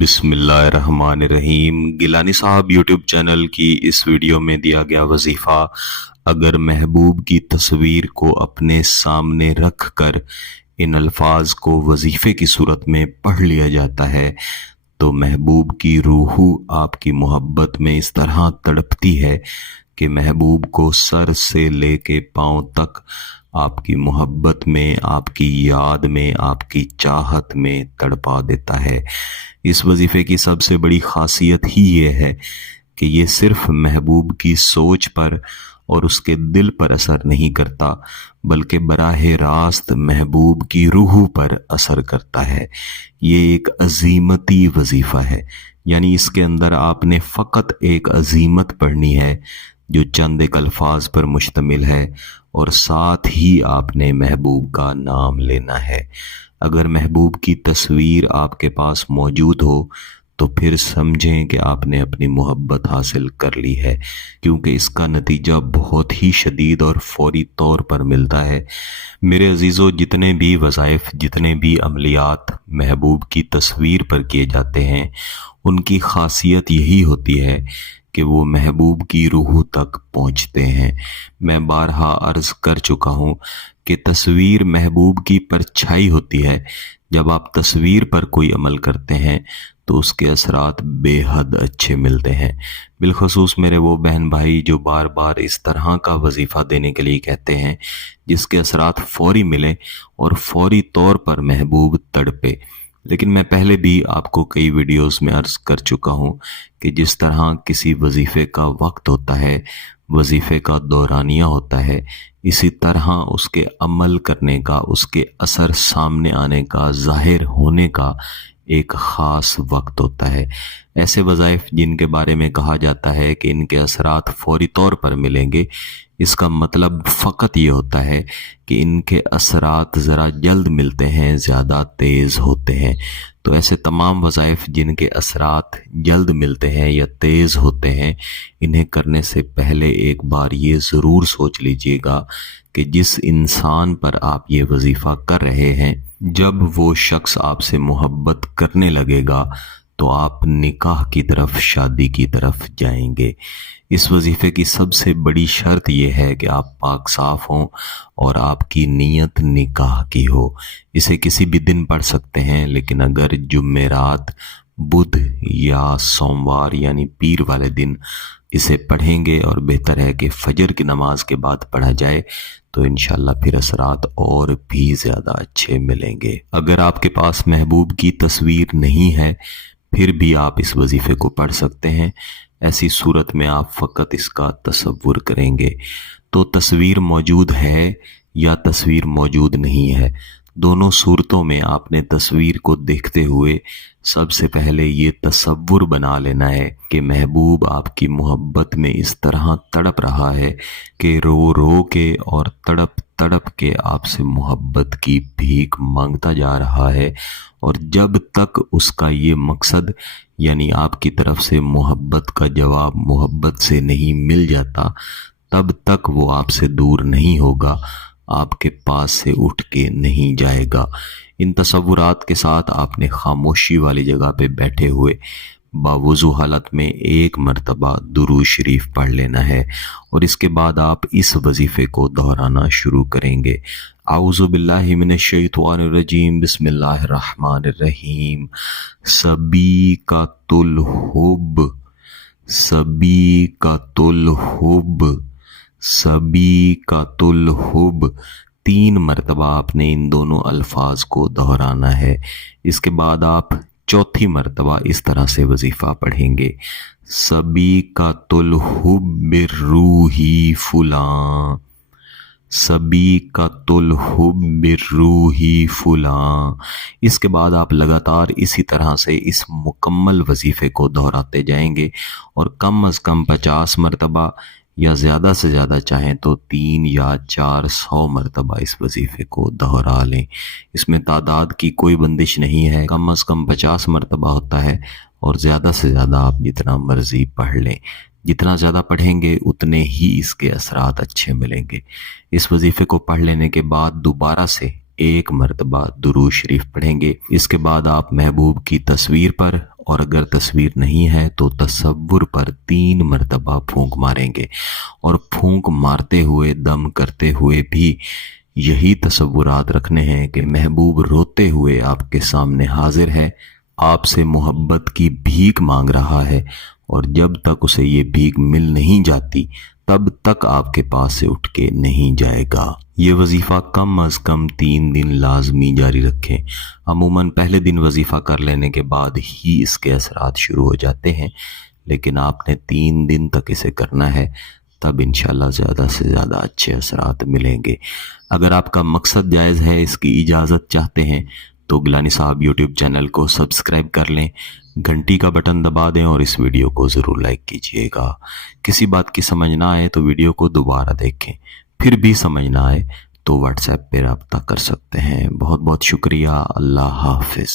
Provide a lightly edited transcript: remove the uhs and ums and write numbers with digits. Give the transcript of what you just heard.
बिस्मिल्लाहिर्रहमानिर्रहीम। गिलानी साहब YouTube channel की इस वीडियो में दिया गया वजीफ़ा, अगर महबूब की तस्वीर को अपने सामने रख कर इन अल्फाज को वजीफ़े की सूरत में पढ़ लिया जाता है तो महबूब की रूह आपकी मोहब्बत में इस तरह तड़पती है कि महबूब को सर से लेके पाँव तक आपकी मोहब्बत में, आपकी याद में, आपकी चाहत में तड़पा देता है। इस वजीफे की सबसे बड़ी खासियत ही ये है कि ये सिर्फ महबूब की सोच पर और उसके दिल पर असर नहीं करता, बल्कि बराह रास्त महबूब की रूह पर असर करता है। ये एक अजीमती वजीफा है, यानी इसके अंदर आपने फ़कत एक अजीमत पढ़नी है जो चंद एक अल्फाज पर मुश्तमिल है, और साथ ही आपने महबूब का नाम लेना है। अगर महबूब की तस्वीर आपके पास मौजूद हो तो फिर समझें कि आपने अपनी मोहब्बत हासिल कर ली है, क्योंकि इसका नतीजा बहुत ही शदीद और फौरी तौर पर मिलता है। मेरे अजीज़ों, जितने भी वज़ाइफ, जितने भी अमलियात महबूब की तस्वीर पर किए जाते हैं, उनकी खासियत यही होती है कि वो महबूब की रूह तक पहुँचते हैं। मैं बारहा अर्ज़ कर चुका हूँ कि तस्वीर महबूब की परछाई होती है। जब आप तस्वीर पर कोई अमल करते हैं तो उसके असरात बेहद अच्छे मिलते हैं। बिलखसूस मेरे वो बहन भाई जो बार बार इस तरह का वजीफ़ा देने के लिए कहते हैं जिसके असरात फ़ौरी मिले और फौरी तौर पर महबूब तड़पे। लेकिन मैं पहले भी आपको कई वीडियोस में अर्ज़ कर चुका हूँ कि जिस तरह किसी वजीफ़े का वक्त होता है, वजीफ़े का दौरानिया होता है, इसी तरह उसके अमल करने का, उसके असर सामने आने का, ज़ाहिर होने का एक ख़ास वक्त होता है। ऐसे वज़ाइफ जिनके बारे में कहा जाता है कि इनके असरात फ़ौरी तौर पर मिलेंगे, इसका मतलब फ़कत ये होता है कि इनके असरात ज़रा जल्द मिलते हैं, ज़्यादा तेज़ होते हैं। तो ऐसे तमाम वज़ाइफ जिनके असरात जल्द मिलते हैं या तेज़ होते हैं, इन्हें करने से पहले एक बार ये ज़रूर सोच लीजिएगा कि जिस इंसान पर आप ये वजीफ़ा कर रहे हैं, जब वो शख्स आपसे मोहब्बत करने लगेगा तो आप निकाह की तरफ, शादी की तरफ जाएंगे। इस वजीफ़े की सबसे बड़ी शर्त यह है कि आप पाक साफ़ हों और आपकी नीयत निकाह की हो। इसे किसी भी दिन पढ़ सकते हैं, लेकिन अगर जुमेरात, बुध या सोमवार यानी पीर वाले दिन इसे पढ़ेंगे, और बेहतर है कि फजर की नमाज के बाद पढ़ा जाए, तो इंशाल्लाह फिर असरात और भी ज़्यादा अच्छे मिलेंगे। अगर आपके पास महबूब की तस्वीर नहीं है फिर भी आप इस वजीफ़े को पढ़ सकते हैं। ऐसी सूरत में आप फ़कत इसका तसव्वुर करेंगे तो तस्वीर मौजूद है या तस्वीर मौजूद नहीं है, दोनों सूरतों में आपने तस्वीर को देखते हुए सबसे पहले ये तसव्वुर बना लेना है कि महबूब आपकी मोहब्बत में इस तरह तड़प रहा है कि रो रो के और तड़प तड़प के आपसे मोहब्बत की भीख मांगता जा रहा है, और जब तक उसका ये मकसद यानी आपकी तरफ से मोहब्बत का जवाब मोहब्बत से नहीं मिल जाता, तब तक वो आपसे दूर नहीं होगा, आपके पास से उठ के नहीं जाएगा। इन तसव्वुरात के साथ आपने खामोशी वाली जगह पे बैठे हुए बावुज़ू हालत में एक मर्तबा दुरूद शरीफ पढ़ लेना है, और इसके बाद आप इस वजीफ़े को दोहराना शुरू करेंगे। आऊज़ु बिल्लाहि मिनश शैतानिर रजीम, बिस्मिल्लाहिर्रहमानिर्रहीम। सबी का तुल हुब, सबी का तुल हुब, सबी का तुल हुब 3 मरतबा आपने इन दोनों अल्फाज को दोहराना है। इसके बाद आप चौथी मरतबा इस तरह से वजीफ़ा पढ़ेंगे, सबी का तुल हुब बिर्रूही फुलां, सबी का तुल हुब बिर्रूही फुलां। इसके बाद आप लगातार इसी तरह से इस मुकम्मल वजीफ़े को दोहराते जाएंगे, और कम अज़ कम 50 मरतबा या ज़्यादा से ज़्यादा चाहें तो 3 या 400 मरतबा इस वजीफ़े को दोहरा लें। इसमें तादाद की कोई बंदिश नहीं है, कम अज़ कम 50 मरतबा होता है, और ज़्यादा से ज़्यादा आप जितना मर्ज़ी पढ़ लें। जितना ज़्यादा पढ़ेंगे उतने ही इसके असरात अच्छे मिलेंगे। इस वजीफ़े को पढ़ लेने के बाद दोबारा से एक मरतबा दुरूद शरीफ पढ़ेंगे। इसके बाद आप महबूब की तस्वीर पर اور اگر تصویر نہیں ہے تو تصور پر 3 مرتبہ پھونک ماریں گے، اور پھونک مارتے ہوئے دم کرتے ہوئے بھی یہی تصورات رکھنے ہیں کہ محبوب روتے ہوئے آپ کے سامنے حاضر ہے، آپ سے محبت کی بھیک مانگ رہا ہے، اور جب تک اسے یہ بھیک مل نہیں جاتی تب تک آپ کے پاس سے اٹھ کے نہیں جائے گا۔ یہ وظیفہ کم از کم 3 دن لازمی جاری رکھیں۔ عموماً پہلے دن وظیفہ کر لینے کے بعد ہی اس کے اثرات شروع ہو جاتے ہیں، لیکن آپ نے 3 دن تک اسے کرنا ہے، تب انشاءاللہ زیادہ سے زیادہ اچھے اثرات ملیں گے۔ اگر آپ کا مقصد جائز ہے، اس کی اجازت چاہتے ہیں، تو گیلانی صاحب یوٹیوب چینل کو سبسکرائب کر لیں، گھنٹی کا بٹن دبا دیں اور اس ویڈیو کو ضرور لائک کیجئے گا۔ کسی بات کی سمجھ نہ آئے تو ویڈیو کو دوبارہ دیکھیں، پھر بھی سمجھ نہ آئے تو واٹس ایپ پہ رابطہ کر سکتے ہیں۔ بہت بہت شکریہ۔ اللہ حافظ۔